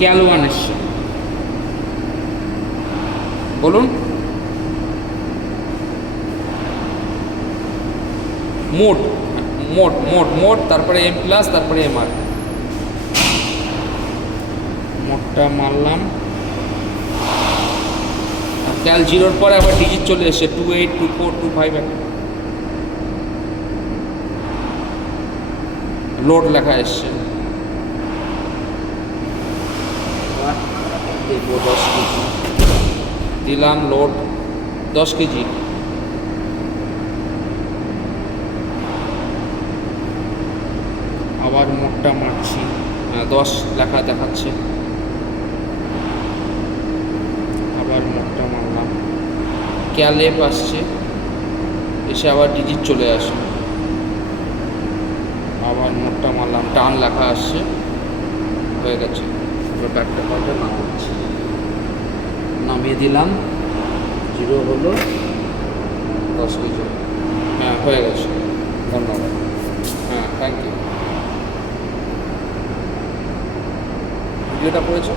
ক্যাল 1 এসছে। বলুন। মোট মোট মোট মোট তারপরে এম প্লাস তারপরে এম আর। মোটটা মারলাম। ক্যাল 0-র পরে আবার ডিজিট চলে এসছে 28, 24, 25 একটা লোড লেখা এসছে। দেখবো 10 কেজি দিলাম, লোড 10 কেজি। আবার মোটটা মারছি, 10 লেখা দেখাচ্ছে। আবার মোটটা মারলাম, ক্যালেপ আসছে, এসে আবার ডিজিট চলে আসে। আবার মোটটা মারলাম, টান লেখা আসছে, হয়ে গেছে। এবার ব্যাকটা পাল্টে নামাচ্ছি, নামিয়ে দিলাম। 0 হলো 10 কেজি। হ্যাঁ, হয়ে গেছে। ধন্যবাদ। হ্যাঁ, থ্যাংক ইউ। ভিডিওটা করেছো?